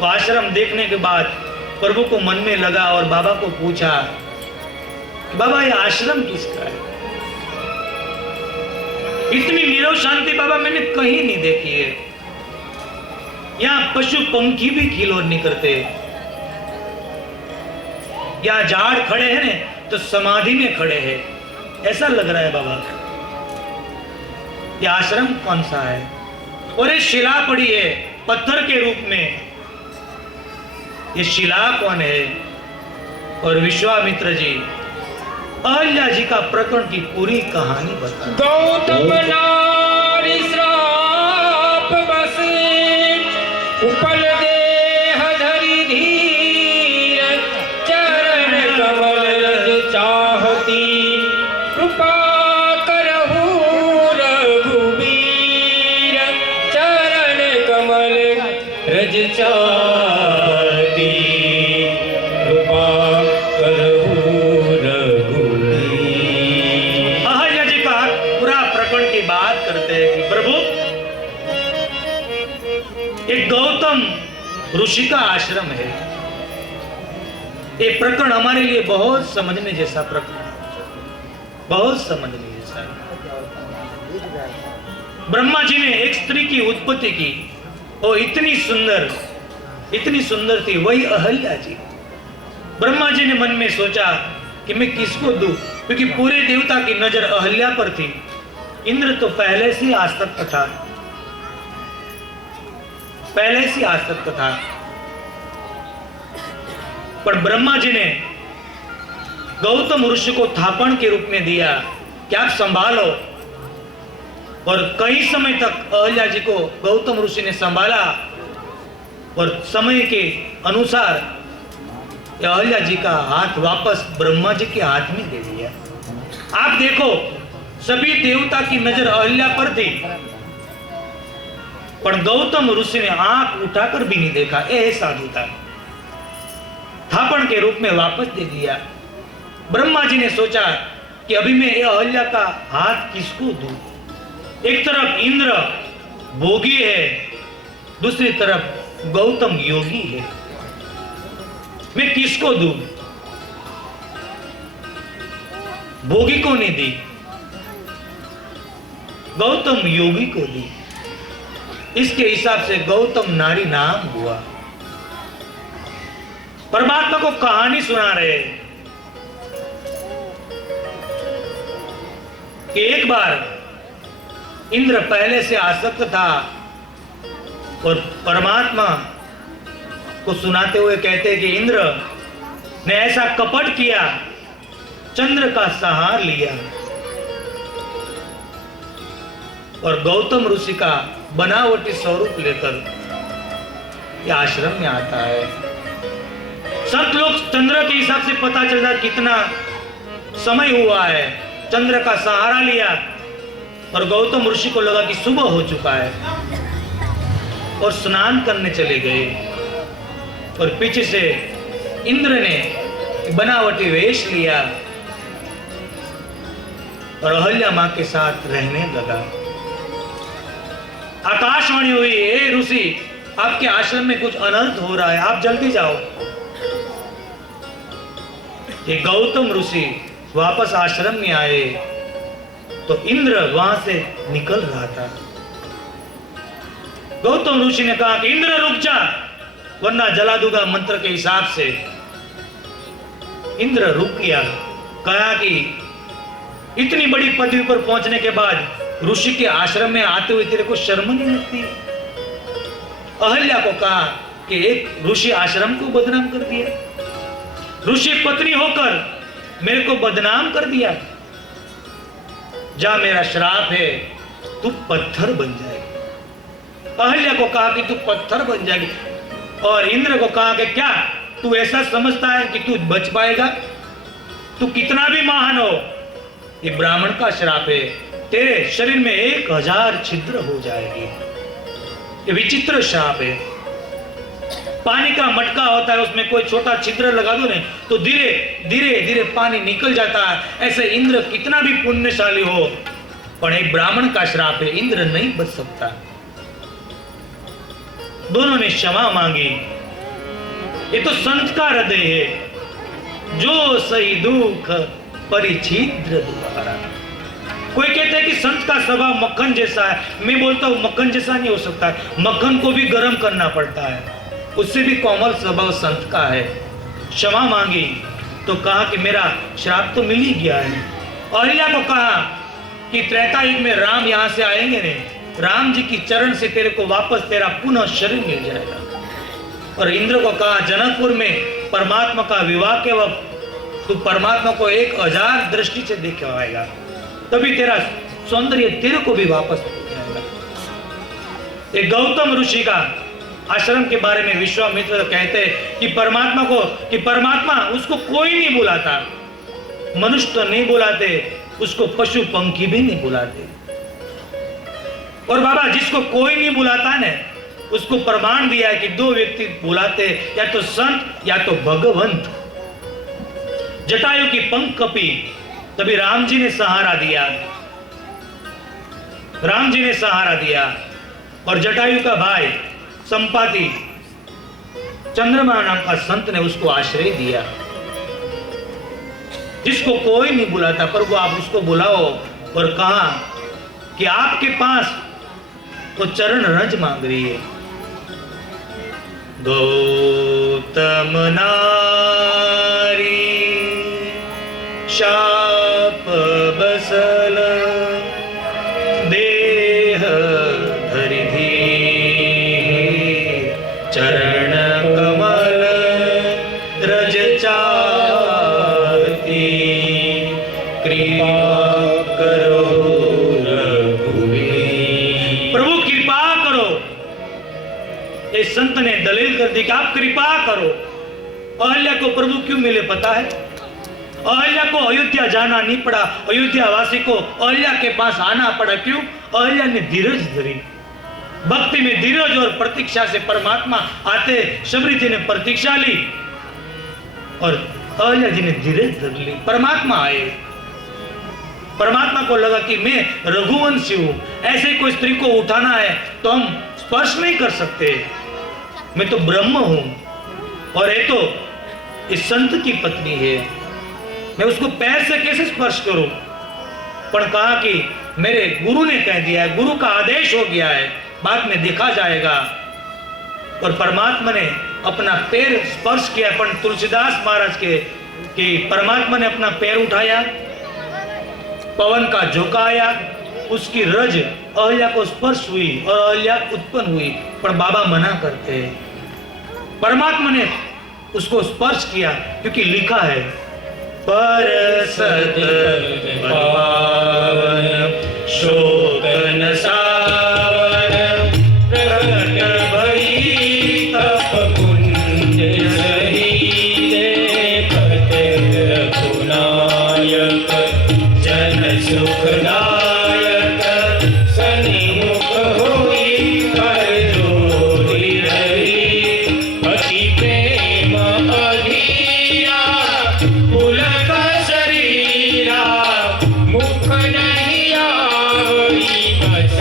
वो आश्रम देखने के बाद प्रभु को मन में लगा और बाबा को पूछा कि बाबा ये आश्रम किसका है? इतनी नीरव शांति बाबा मैंने कहीं नहीं देखी है। यहाँ पशु पंखी भी खिलौन नहीं करते। यहाँ झाड़ खड़े हैं तो समाधि में खड़े हैं, ऐसा लग रहा है बाबा। ये आश्रम कौन सा है? और ये शिला पड़ी है पत्थर के रूप में। ये शिला कौन है? और विश्वामित्र जी अहल्या जी का प्रकरण की पूरी कहानी बता। गौतम नारी श्राप बसे उपल देह धरि धीर चरण कमल रज चाहती कृपा करहु रघुवीर चरण कमल रज चाहती कृपा करहु रघुवीर। अहल्या जी का पूरा प्रकरण की बात करते हैं कि प्रभु एक गौतम ऋषि का आश्रम है। ये प्रकरण हमारे लिए बहुत समझने जैसा प्रकरण, बहुत समझने जैसा है। ब्रह्मा जी ने एक स्त्री की उत्पत्ति की, वो इतनी सुंदर थी, वही अहल्या जी। ब्रह्मा जी ने मन में सोचा कि मैं किसको दूं, क्योंकि पूरे देवता की नजर अहल्या पर थी। इंद्र तो पहले से आसक्त था, पर ब्रह्मा जी ने गौतम ऋषि को थापन के रूप में दिया कि आप संभालो। और कई समय तक अहल्या जी को गौतम ऋषि ने संभाला और समय के अनुसार अहल्या जी का हाथ वापस ब्रह्मा जी के हाथ में दे दिया। आप देखो, सभी देवता की नजर अहल्या पर थी, पर गौतम ऋषि ने आंख उठाकर भी नहीं देखा। ये साधु था, थापन के रूप में वापस दे दिया। ब्रह्मा जी ने सोचा कि अभी मैं अहल्या का हाथ किसको दूं? एक तरफ इंद्र भोगी है, दूसरी तरफ गौतम योगी है, मैं किसको दूं? भोगी को नहीं दी, गौतम योगी को दी। इसके हिसाब से गौतम नारी नाम हुआ। परमात्मा को कहानी सुना रहे कि एक बार इंद्र पहले से आसक्त था और परमात्मा को सुनाते हुए कहते कि इंद्र ने ऐसा कपट किया, चंद्र का सहार लिया और गौतम ऋषि का बनावटी स्वरूप लेकर यह आश्रम में आता है। सब लोग चंद्र के हिसाब से पता चलता कितना समय हुआ है। चंद्र का सहारा लिया और गौतम ऋषि को लगा कि सुबह हो चुका है और स्नान करने चले गए। और पीछे से इंद्र ने बनावटी वेश लिया और अहल्या मां के साथ रहने लगा। आकाशवाणी हुई, ए ऋषि, आपके आश्रम में कुछ अनर्थ हो रहा है, आप जल्दी जाओ। ये गौतम ऋषि वापस आश्रम में आए तो इंद्र वहां से निकल रहा था। गौतम ऋषि ने कहा कि इंद्र रुक जा, वरना जला दूंगा मंत्र के हिसाब से। इंद्र रुक गया, कहा कि इतनी बड़ी पदवी पर पहुंचने के बाद ऋषि के आश्रम में आते हुए तेरे को शर्म नहीं लगती? अहल्या को कहा कि एक ऋषि आश्रम को बदनाम कर दिया, ऋषि पत्नी होकर मेरे को बदनाम कर दिया। जा, मेरा श्राप है, तू पत्थर बन जाएगी। अहल्या को कहा कि तू पत्थर बन जाएगी और इंद्र को कहा कि क्या तू ऐसा समझता है कि तू बच पाएगा? तू कितना भी महान हो, ये ब्राह्मण का श्राप है, तेरे शरीर में 1000 छिद्र हो जाएगी। ये विचित्र श्राप है। पानी का मटका होता है, उसमें कोई छोटा छिद्र लगा दो नहीं तो धीरे धीरे धीरे पानी निकल जाता है। ऐसे इंद्र कितना भी पुण्यशाली हो, पर एक ब्राह्मण का श्राप है, इंद्र नहीं बच सकता। दोनों ने क्षमा मांगी। ये तो संत का हृदय है, जो सही दुख परिछिद्र द्वारा। कोई कहते हैं कि संत का स्वभाव मक्खन जैसा है, मैं बोलता हूं मक्खन जैसा नहीं हो सकता है, मक्खन को भी गर्म करना पड़ता है, उससे भी कोमल स्वभाव संत का है। क्षमा मांगी तो कहा कि मेरा श्राप तो मिल ही गया है। अहिल्या को कहा कि त्रेता युग में राम यहाँ से आएंगे नहीं, राम जी की चरण से तेरे को वापस तेरा पुनः शरीर मिल जाएगा। और इंद्र को कहा जनकपुर में परमात्मा का विवाह के वक्त तू परमात्मा को 1000 दृष्टि से देख आएगा, तभी तेरा सौंदर्य तेरे को भी वापस मिल जाएगा। एक गौतम ऋषि का आश्रम के बारे में विश्वामित्र कहते हैं कि परमात्मा उसको कोई नहीं बुलाता, मनुष्य तो नहीं बुलाते, उसको पशु पंखी भी नहीं बुलाते। और बाबा जिसको कोई नहीं बुलाता है ना, उसको प्रमाण दिया है कि 2 व्यक्ति बुलाते, या तो संत या तो भगवंत। जटायु की पंख कपी, तभी राम जी ने सहारा दिया, राम जी ने सहारा दिया। और जटायु का भाई संपाति चंद्रमा नाम का संत ने उसको आश्रय दिया। जिसको कोई नहीं बुलाता, पर वो आप उसको बुलाओ। और कहा कि आपके पास तो चरण रज मांग रही है। गौतम नारी शाप बसल देह धरि चरण कमल रज चाहती, कृपा करो रघुवीर। प्रभु कृपा करो। इस संत ने दलील कर दी कि आप कृपा करो। अहिल्या को प्रभु क्यों मिले पता है? अहिल्या को अयोध्या जाना नहीं पड़ा, अयोध्या वासी को अहिल्या के पास आना पड़ा। क्यों? अहिल्या ने धीरज धरी। भक्ति में धीरज और प्रतीक्षा से परमात्मा आते। शबरी जी ने प्रतीक्षा ली और अहिल्या जी ने धीरज धर ली। परमात्मा आए। परमात्मा को लगा कि मैं रघुवंशी हूं, ऐसे कोई स्त्री को उठाना है तो हम स्पर्श नहीं कर सकते, मैं तो ब्रह्म हूं और ये तो इस संत की पत्नी है, मैं उसको पैर से कैसे स्पर्श करूं? पर कहा कि मेरे गुरु ने कह दिया है, गुरु का आदेश हो गया है, बाद में देखा जाएगा। और परमात्मा ने अपना पैर स्पर्श किया। पंडित तुलसीदास महाराज के कि परमात्मा ने अपना पैर उठाया, पवन का झोंका आया, उसकी रज अहिल्या को स्पर्श हुई और अहिल्या उत्पन्न हुई। पर बाबा मना करते हैं। परमात्मा ने उसको स्पर्श किया क्योंकि लिखा है परसत पावन शोक न सावन, प्रकट भई तप पुण्य सही, देखत रघुनायक जन सुखदायक, सन्मुख होई कर जोरी रही, अति प्रेम अधीरा पुलक शरीरा, मुख नहीं आवई बस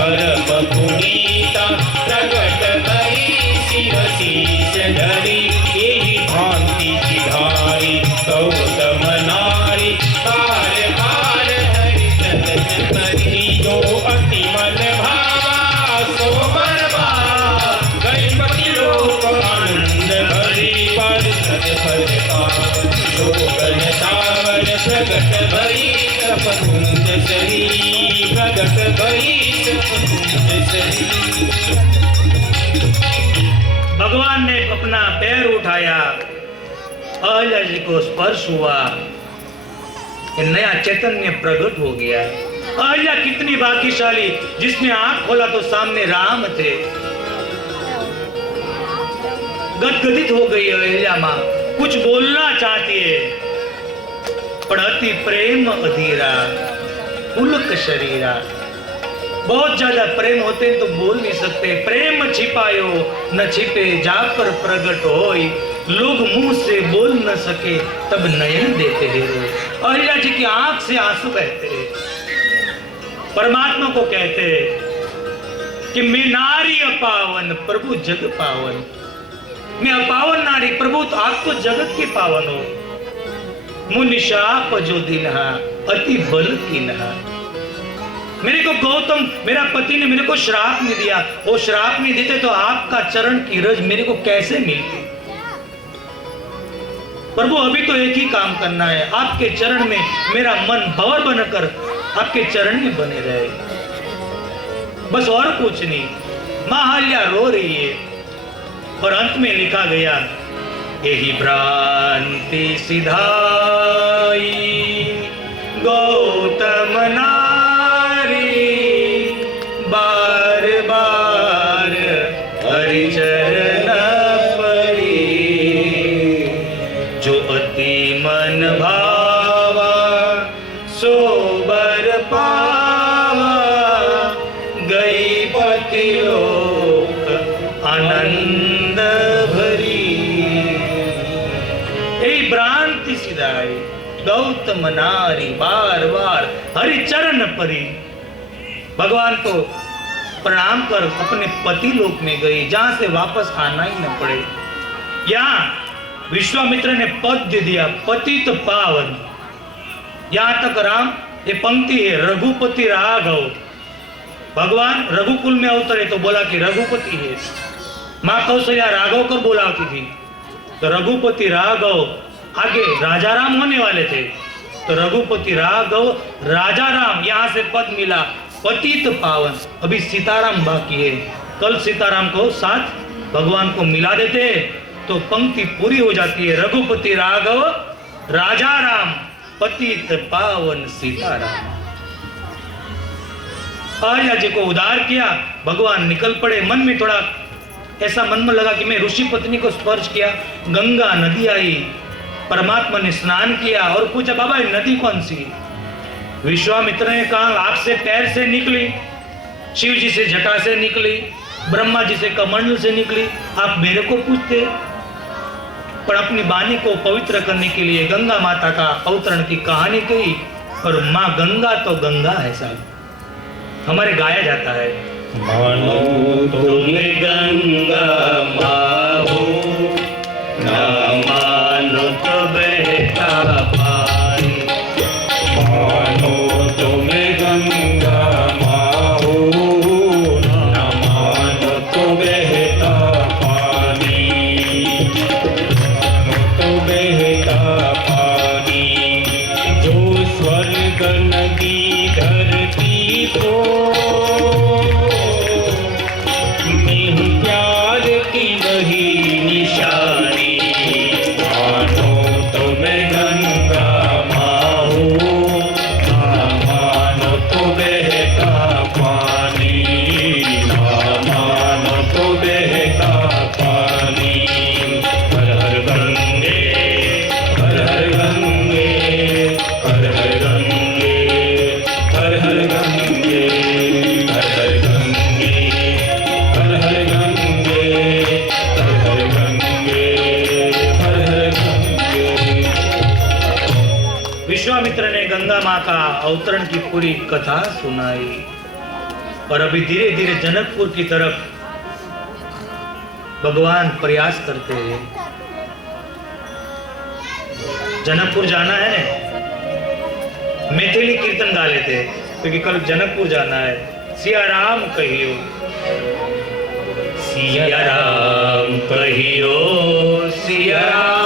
परम पुनीता प्रगट भई शिव शीश धरी यही भांति सिधारी गौतम नारी कार कार हरि प्रगट करी जो अति मन भावा सो बरबा गणपति लोक आनंद भरी पर सत फल पावन शोभन सावर प्रगट भई सपकुंज सरी प्रगट भई सपकुंज सरी। भगवान ने अपना पैर उठाया, अहल्या जी को स्पर्श हुआ, एक नया चैतन्य प्रकट हो गया। अहल्या कितनी भाग्यशाली, जिसने आंख खोला तो सामने राम थे। गदगदित हो गई अहल्या मां, कुछ बोलना चाहती है, पर अति प्रेम अधीरा पुलक शरीरा। बहुत ज्यादा प्रेम होते तो बोल नहीं सकते। प्रेम छिपायो न छिपे जा पर प्रगट होई, लोग मुंह से बोल न सके तब नयन देते हैं रोए। अहल्या जी की आंख से आंसू बहते हैं, परमात्मा को कहते हैं कि मैं नारी अपावन प्रभु जग पावन। मैं अपावन नारी, प्रभु तो आप तो जगत के पावन हो। मुनि शाप जो दिनहा अति बल कीनहा। मेरे को गौतम मेरा पति ने मेरे को श्राप नहीं दिया, वो श्राप नहीं देते तो आपका चरण की रज मेरे को कैसे मिलती। प्रभु अभी तो एक ही काम करना है, आपके चरण में मेरा मन भंवर बनकर आपके चरण में बने रहे, बस और कुछ नहीं। मां अहल्या रो रही है और अंत में लिखा गया, यही भ्रांति सिधाई गौतम नारी बार बार हरिचरण परी, जो अति मन भावा सो बर पावा, गई पति लोक आनंद भरी। यही भ्रांति सिधाई गौतम नारी बार बार हरिचरण परी। भगवान को प्रणाम कर अपने पति लोक में गई, जहां से वापस आना ही न पड़े। यहाँ विश्वामित्र ने पद दे दिया, पतित पावन। यहां तक राम, ये पंक्ति है रघुपति राघव। भगवान रघुकुल में अवतरे तो बोला कि रघुपति है। मां कौशल्या राघव कर बोलाती थी, तो रघुपति राघव। आगे राजा राम होने वाले थे, तो रघुपति राघव राजा राम। यहां से पद मिला पतित पावन। अभी सीताराम बाकी है, कल सीताराम को साथ भगवान को मिला देते तो पंक्ति पूरी हो जाती है। रघुपति राघव राजा राम पतित पावन सीताराम। अहल्या जी को उद्धार किया, भगवान निकल पड़े। मन में थोड़ा ऐसा मन में लगा कि मैं ऋषि पत्नी को स्पर्श किया। गंगा नदी आई, परमात्मा ने स्नान किया और पूछा, बाबा ये नदी कौन सी? विश्वामित्र ने कहा, आंख से पैर से निकली, शिव जी से जटा से निकली, ब्रह्मा जी से कमंडल से निकली, आप मेरे को पूछते। पर अपनी वाणी को पवित्र करने के लिए गंगा माता का अवतरण की कहानी कही। और माँ गंगा तो गंगा है साहब, हमारे गाया जाता है, मानो तुम गंगा माँ हो, ना मानो तो बहता पानी। मानो तुम गंगा माँ हो, ना मानो तो बहता पानी। मानो तो बहता पानी, जो स्वर्ग नदी धरती को प्यार की वही निशानी। मानो तुम गंगा माँ हो, ना मानो तो बहता पानी। ना मानो तो बहता पानी। हर हर गंगे, हर हर गंगे, हर हर गंगे, हर हर गंगे, हर हर गंगे, हर हर गंगे, हर हर गंगे, हर हर गंगे। विश्वामित्र ने गंगा माँ का अवतरण की पूरी कथा सुनाई। और अभी धीरे धीरे जनकपुर की तरफ भगवान प्रयास करते हैं। जनकपुर जाना है ना, मैथिली कीर्तन गा लेते हैं क्योंकि कल जनकपुर जाना है। सिया राम कहियो, सिया राम कहियो, सिया राम